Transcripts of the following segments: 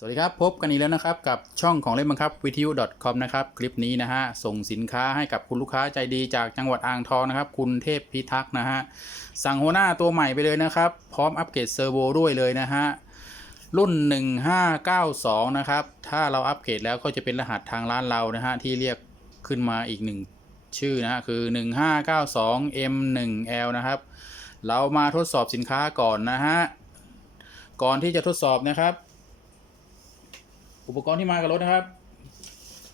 สวัสดีครับ พบกันอีกแล้วนะครับ กับช่องของเล่นบังคับวิทยุ .com นะครับ คลิปนี้นะฮะ ส่งสินค้าให้กับคุณลูกค้าใจดีจากจังหวัดอ่างทองนะครับ คุณเทพพิทักษ์นะฮะ สั่งหัวหน้าตัวใหม่ไปเลยนะครับ พร้อมอัปเกรดเซอร์โวด้วยเลยนะฮะ รุ่น 1592 นะครับ ถ้าเราอัปเกรดแล้วก็จะเป็นรหัสทางร้านเรานะฮะ ที่เรียกขึ้นมาอีกหนึ่งชื่อนะฮะ คือ 1592 M1L นะครับ เรามาทดสอบสินค้าก่อนนะฮะ ก่อนที่จะทดสอบนะครับ อุปกรณ์ที่มากับรถนะครับ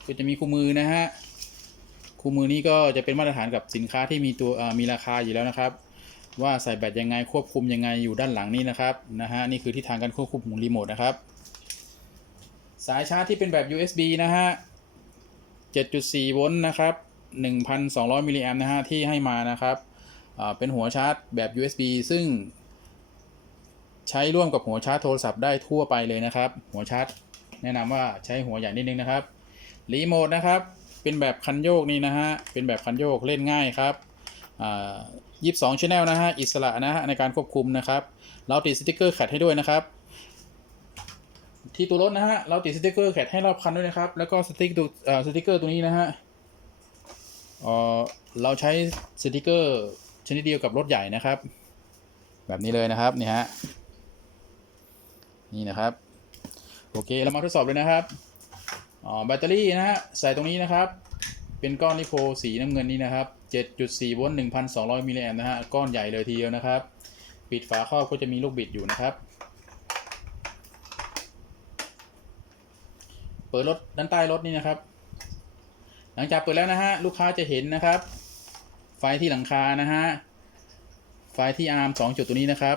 ก็จะมีคู่มือนะฮะคู่มือนี้ก็จะเป็นมาตรฐานกับสินค้าที่มีตัวมีราคาอยู่แล้วนะครับ ว่าใส่แบตยังไงควบคุมยังไงอยู่ด้านหลังนี้นะครับนะฮะนี่คือทิศทางการควบคุมของรีโมทนะครับสายชาร์จที่เป็นแบบ USB นะฮะ 7.4 โวลต์นะครับ 1,200 มิลลิแอมป์นะฮะ ที่ให้มานะครับ เป็นหัวชาร์จแบบ USB ซึ่งใช้ร่วมกับหัวชาร์จโทรศัพท์ได้ทั่วไปเลยนะครับ หัวชาร์จ แนะนำว่าใช้หัวใหญ่นิดนึงนะครับรีโมทนะครับ เป็นแบบคันโยกนี่นะฮะ เป็นแบบคันโยกเล่นง่ายครับยี่สิบสองชแนลนะฮะ อิสระนะฮะในการควบคุมนะครับ เราติดสติกเกอร์แคดให้ด้วยนะครับ ที่ตัวรถนะฮะ เราติดสติกเกอร์แคดให้รอบคันด้วยนะครับ แล้วก็สติกตัวสติกเกอร์ตัวนี้นะฮะเเราใช้สติกเกอร์ชนิดเดียวกับรถใหญ่นะครับ แบบนี้เลยนะครับ นี่ฮะ นี่นะครับ โอเคเรามาทดสอบเลยนะครับอ๋อแบตเตอรี่นะฮะใส่ตรงนี้นะครับ เป็นก้อนลิโพสีน้ำเงินนี้นะครับ 7.4โวลต์1,200มิลลิแอมป์นะฮะก้อนใหญ่เลยทีเดียวนะครับ ปิดฝาครอบก็จะมีลูกบิดอยู่นะครับ เปิดรถด้านใต้รถนี่นะครับ หลังจากเปิดแล้วนะฮะลูกค้าจะเห็นนะครับ ไฟที่หลังคานะฮะไฟที่อาร์ม2จุดตัวนี้นะครับ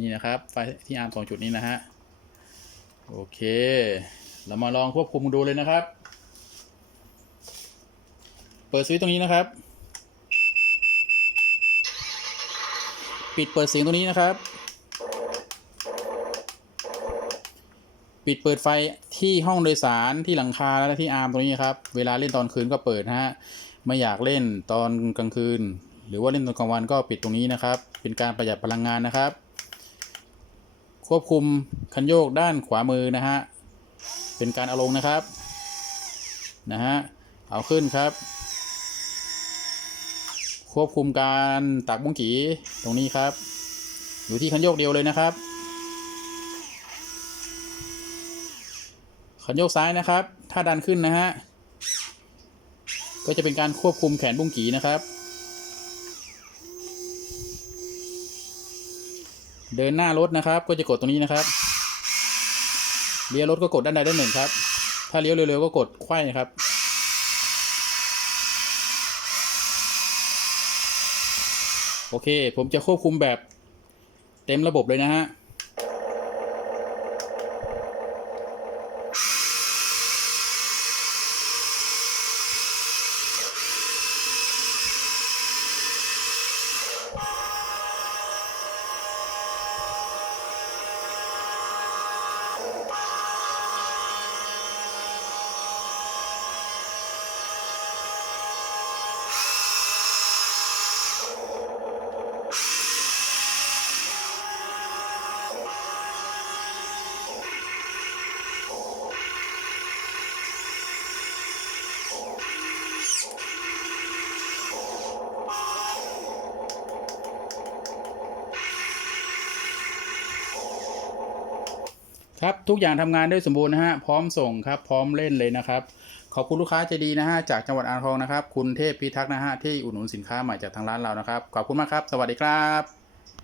นี่นะครับไฟที่อาร์ม2จุดนี้นะฮะ โอเค เรามาลองควบคุมดูเลยนะครับ เปิดสวิตช์ตรงนี้นะครับ ปิดเปิดเสียงตรงนี้นะครับ ปิดเปิดไฟที่ห้องโดยสารที่หลังคาและที่อาร์มตรงนี้ครับ เวลาเล่นตอนคืนก็เปิดนะฮะ ไม่อยากเล่นตอนกลางคืน หรือว่าเล่นตอนกลางวันก็ปิดตรงนี้นะครับ เป็นการประหยัดพลังงานนะครับ ควบคุมคันโยกด้านขวามือนะฮะ เป็นการเอาลงนะครับ นะฮะ เอาขึ้นครับ ควบคุมการตักบุ้งกีตรงนี้ครับ อยู่ที่คันโยกเดียวเลยนะครับ คันโยกซ้ายนะครับ ถ้าดันขึ้นนะฮะ ก็จะเป็นการควบคุมแขนบุ้งกีนะครับ เดินหน้ารถนะครับ ก็จะกดตรงนี้นะครับเลี้ยวรถก็กดด้านใดด้านหนึ่งครับ ถ้าเลี้ยวเร็วๆก็กดไขว้ครับ โอเค ผมจะควบคุมแบบเต็มระบบเลยนะฮะ ครับทุกอย่างทำงานได้สมบูรณ์นะฮะพร้อมส่งครับพร้อมเล่นเลยนะครับขอบคุณลูกค้าใจดีนะฮะจากจังหวัดอ่างทองนะครับ คุณเทพพิทักษ์นะฮะที่อุดหนุนสินค้าใหม่จากทางร้านเรานะครับ ขอบคุณมากครับ สวัสดีครับ